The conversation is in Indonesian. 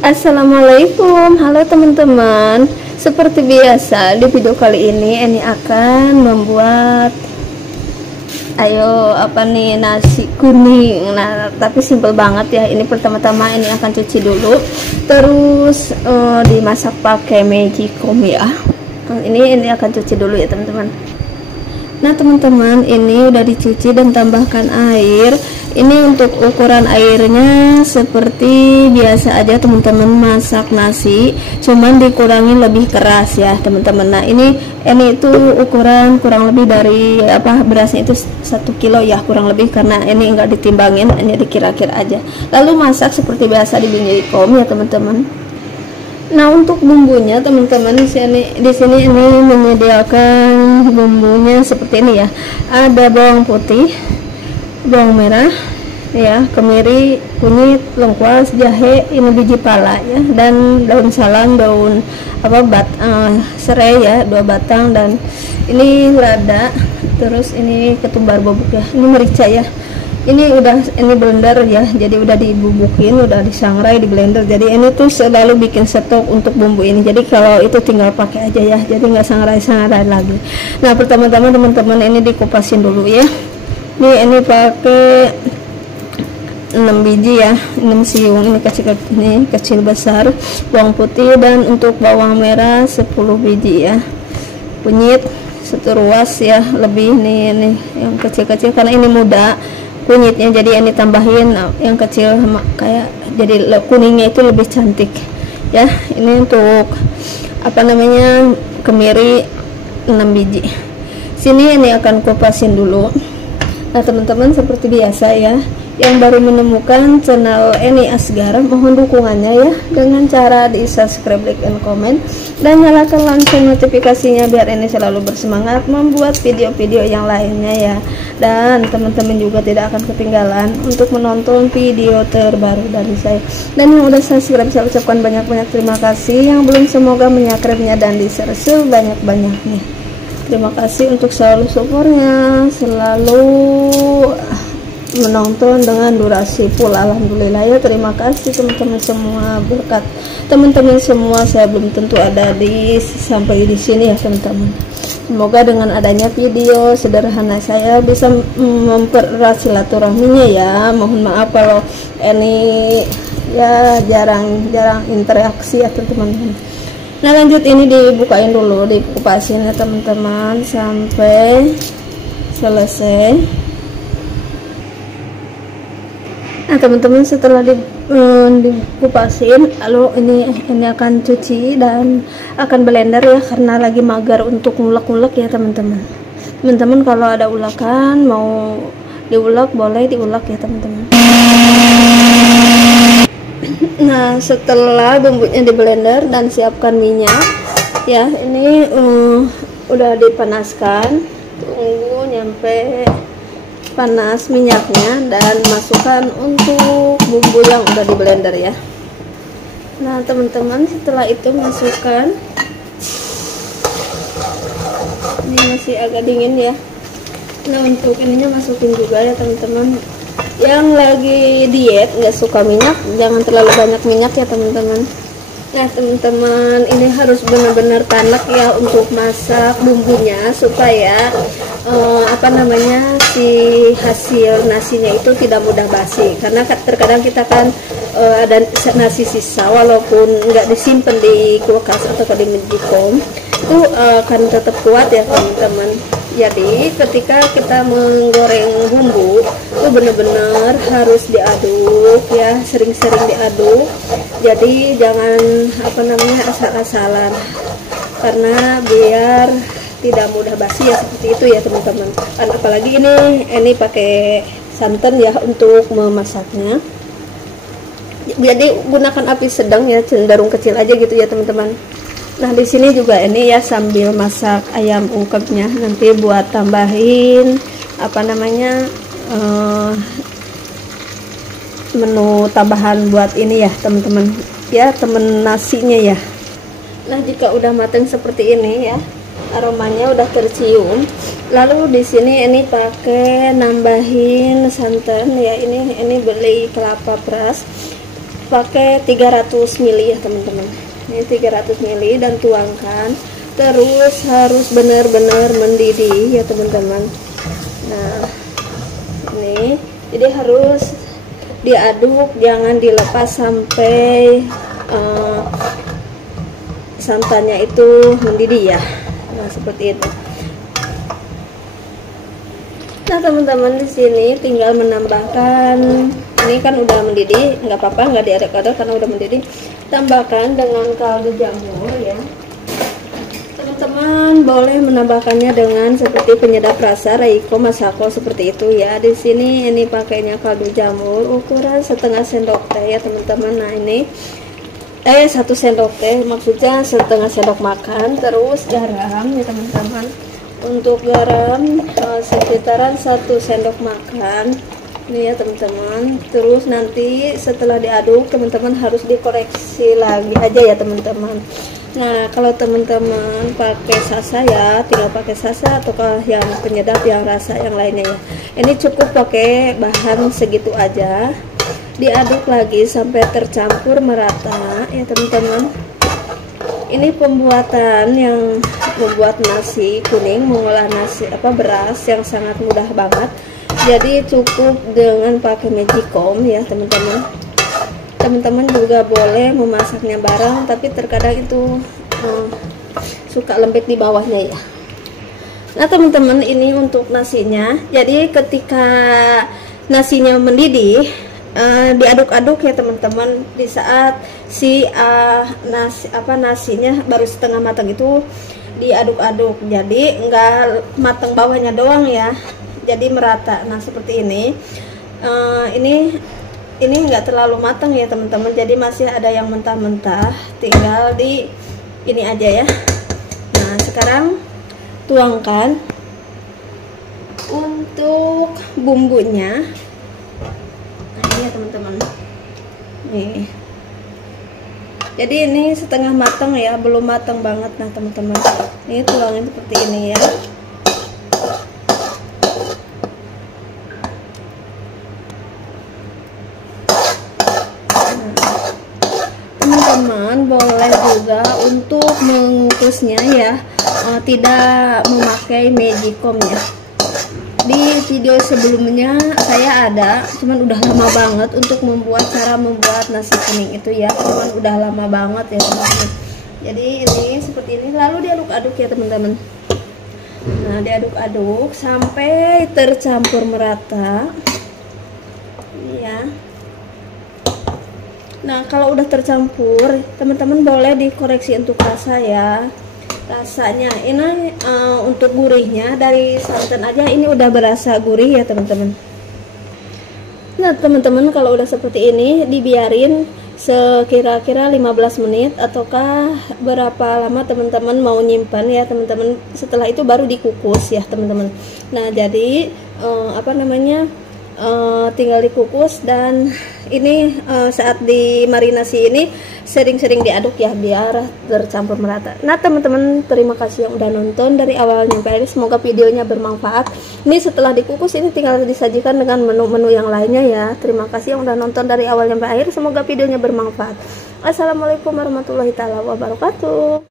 Assalamualaikum, halo teman-teman. Seperti biasa di video kali ini akan membuat nasi kuning. Nah, tapi simple banget ya. Ini pertama-tama ini akan cuci dulu, terus dimasak pakai magicom ya. Ini akan cuci dulu ya teman-teman. Nah teman-teman, ini udah dicuci dan tambahkan air. Ini untuk ukuran airnya seperti biasa aja teman-teman masak nasi, cuman dikurangi lebih keras ya teman-teman. Nah ini itu ukuran kurang lebih dari berasnya itu 1 kilo ya kurang lebih, karena ini enggak ditimbangin, hanya dikira-kira aja. Lalu masak seperti biasa di magicom ya teman-teman. Nah untuk bumbunya teman-teman, di sini ini menyediakan bumbunya seperti ini ya. Ada bawang putih, bawang merah ya, kemiri, kunyit, lengkuas, jahe, ini biji pala ya, dan daun salam, daun serai ya 2 batang, dan ini lada, terus ini ketumbar bubuk ya, ini merica ya. Ini blender ya, jadi udah dibubukin, udah disangrai di blender. Jadi ini tuh selalu bikin stok untuk bumbu ini, jadi kalau itu tinggal pakai aja ya, jadi nggak sangrai lagi. Nah pertama-tama teman-teman ini dikupasin dulu ya. Ini pakai 6 biji ya, 6 siung, ini kecil besar, bawang putih, dan untuk bawang merah 10 biji ya, kunyit 1 ruas ya, lebih nih yang kecil-kecil karena ini muda kunyitnya, jadi ini tambahin yang kecil kayak jadi kuningnya itu lebih cantik ya. Ini untuk kemiri 6 biji. Sini ini akan kupasin dulu. Nah teman-teman, seperti biasa ya, yang baru menemukan channel Eni Asgar, mohon dukungannya ya dengan cara di subscribe, like, and comment, dan nyalakan lonceng notifikasinya biar Eni selalu bersemangat membuat video-video yang lainnya ya. Dan teman-teman juga tidak akan ketinggalan untuk menonton video terbaru dari saya. Dan yang udah subscribe, saya ucapkan banyak-banyak terima kasih. Yang belum, semoga menyubscribe-nya dan di-share sebanyak-banyaknya. Terima kasih untuk selalu supportnya, selalu menonton dengan durasi full. Alhamdulillah ya, terima kasih teman-teman semua. Berkat teman-teman semua saya belum tentu ada sampai di sini ya teman-teman. Semoga dengan adanya video sederhana saya bisa mempererat silaturahminya ya. Mohon maaf kalau ini ya jarang interaksi ya teman-teman. Nah lanjut, ini dibukain dulu, dikupasin ya teman-teman sampai selesai. Nah teman-teman, setelah dikupasin, lalu ini akan cuci dan akan blender ya, karena lagi mager untuk ngulek-ngulek ya teman-teman. Teman-teman kalau ada ulakan mau diulek, boleh diulek ya teman-teman. Nah setelah bumbunya di blender dan siapkan minyak ya, ini udah dipanaskan, tunggu nyampe panas minyaknya dan masukkan untuk bumbu yang udah di blender ya. Nah teman-teman, setelah itu masukkan, ini masih agak dingin ya. Nah untuk ininya masukin juga ya teman-teman. Yang lagi diet nggak suka minyak, jangan terlalu banyak minyak ya teman-teman. Nah teman-teman, ini harus benar-benar tanak ya untuk masak bumbunya, supaya si hasil nasinya itu tidak mudah basi. Karena terkadang kita kan ada nasi sisa, walaupun nggak disimpan di kulkas atau di magicom, itu akan tetap kuat ya teman-teman. Jadi ketika kita menggoreng bumbu itu benar-benar harus diaduk ya, sering-sering diaduk. Jadi jangan asal-asalan, karena biar tidak mudah basi ya, seperti itu ya teman-teman. Apalagi ini pakai santan ya untuk memasaknya. Jadi gunakan api sedang ya, cenderung kecil aja gitu ya teman-teman. Nah di sini juga ini ya, sambil masak ayam ungkepnya, nanti buat tambahin menu tambahan buat ini ya teman-teman ya, temen nasinya ya. Nah jika udah matang seperti ini ya, aromanya udah tercium, lalu di sini ini pakai nambahin santan ya. Ini beli kelapa peras pakai 300 ml ya teman-teman. Ini 300 ml dan tuangkan. Terus harus benar-benar mendidih ya teman-teman. Nah, ini jadi harus diaduk, jangan dilepas sampai santannya itu mendidih ya. Nah, seperti itu. Nah teman-teman, di sini tinggal menambahkan, ini kan udah mendidih, nggak apa-apa, nggak diaduk-aduk karena udah mendidih. Tambahkan dengan kaldu jamur ya. Teman-teman boleh menambahkannya dengan seperti penyedap rasa Reiko Masako seperti itu ya. Di sini ini pakainya kaldu jamur ukuran setengah sendok teh ya teman-teman. Nah ini 1 sendok teh, maksudnya setengah sendok makan. Terus garam ya teman-teman. Untuk garam sekitaran 1 sendok makan ini ya teman-teman. Terus nanti setelah diaduk teman-teman harus dikoreksi lagi aja ya teman-teman. Nah kalau teman-teman pakai sasa ya tinggal pakai sasa ataukah yang penyedap yang rasa yang lainnya ya. Ini cukup pakai bahan segitu aja, diaduk lagi sampai tercampur merata ya teman-teman. Ini pembuatan yang membuat nasi kuning, mengolah nasi beras yang sangat mudah banget. Jadi cukup dengan pakai magicom ya teman-teman. Teman-teman juga boleh memasaknya bareng, tapi terkadang itu suka lembek di bawahnya ya. Nah teman-teman, ini untuk nasinya. Jadi ketika nasinya mendidih, diaduk-aduk ya teman-teman. Di saat si nasinya baru setengah matang itu diaduk-aduk, jadi enggak matang bawahnya doang ya, jadi merata. Nah seperti ini. Ini enggak terlalu matang ya teman-teman, jadi masih ada yang mentah-mentah, tinggal di ini aja ya. Nah sekarang tuangkan untuk bumbunya. Nah ini ya teman-teman, nih jadi ini setengah matang ya, belum matang banget. Nah teman-teman, ini tuangin seperti ini ya. Teman-teman boleh juga untuk mengukusnya ya, tidak memakai magicom ya. Di video sebelumnya saya ada, cuman udah lama banget untuk membuat cara membuat nasi kuning itu ya, cuman udah lama banget ya teman-teman. Jadi ini seperti ini, lalu diaduk-aduk ya teman-teman. Nah diaduk-aduk sampai tercampur merata ya. Nah kalau udah tercampur teman-teman boleh dikoreksi untuk rasa ya. Rasanya ini untuk gurihnya dari santan aja ini udah berasa gurih ya teman-teman. Nah teman-teman, kalau udah seperti ini dibiarin sekira-kira 15 menit ataukah berapa lama teman-teman mau nyimpan ya teman-teman. Setelah itu baru dikukus ya teman-teman. Nah jadi tinggal dikukus, dan ini saat dimarinasi ini sering-sering diaduk ya biar tercampur merata. Nah teman-teman, terima kasih yang udah nonton dari awal sampai akhir, semoga videonya bermanfaat. Ini setelah dikukus ini tinggal disajikan dengan menu-menu yang lainnya ya. Terima kasih yang udah nonton dari awal sampai akhir, semoga videonya bermanfaat. Assalamualaikum warahmatullahi wabarakatuh.